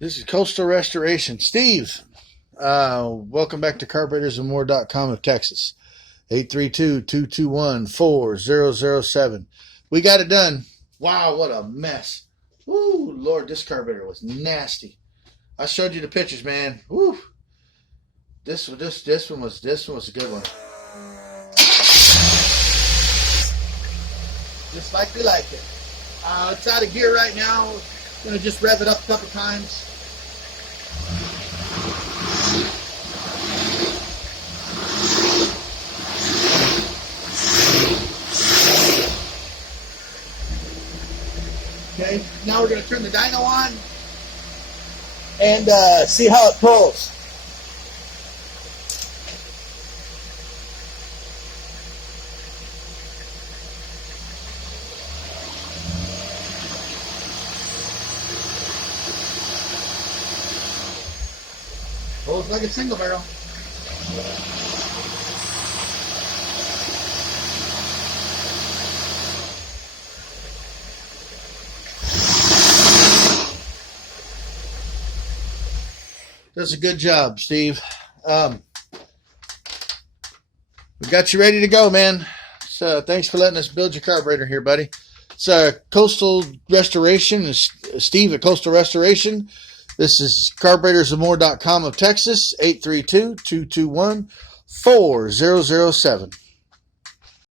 This is Coastal Restoration. Steve, welcome back to carburetorsamore.com of Texas. 832-221-4007. We got it done. Wow, what a mess. Woo, Lord, this carburetor was nasty. I showed you the pictures, man. Woo. This one was a good one. Just like we like it. It's out of gear right now. I'm gonna just rev it up a couple times. Okay, now we're going to turn the dyno on and see how it pulls. Pulls like a single barrel. Does a good job, Steve. We got you ready to go, man. So thanks for letting us build your carburetor here, buddy. It's Coastal Restoration. It's Steve at Coastal Restoration. This is carburetorsamore.com of Texas. 832-221-4007.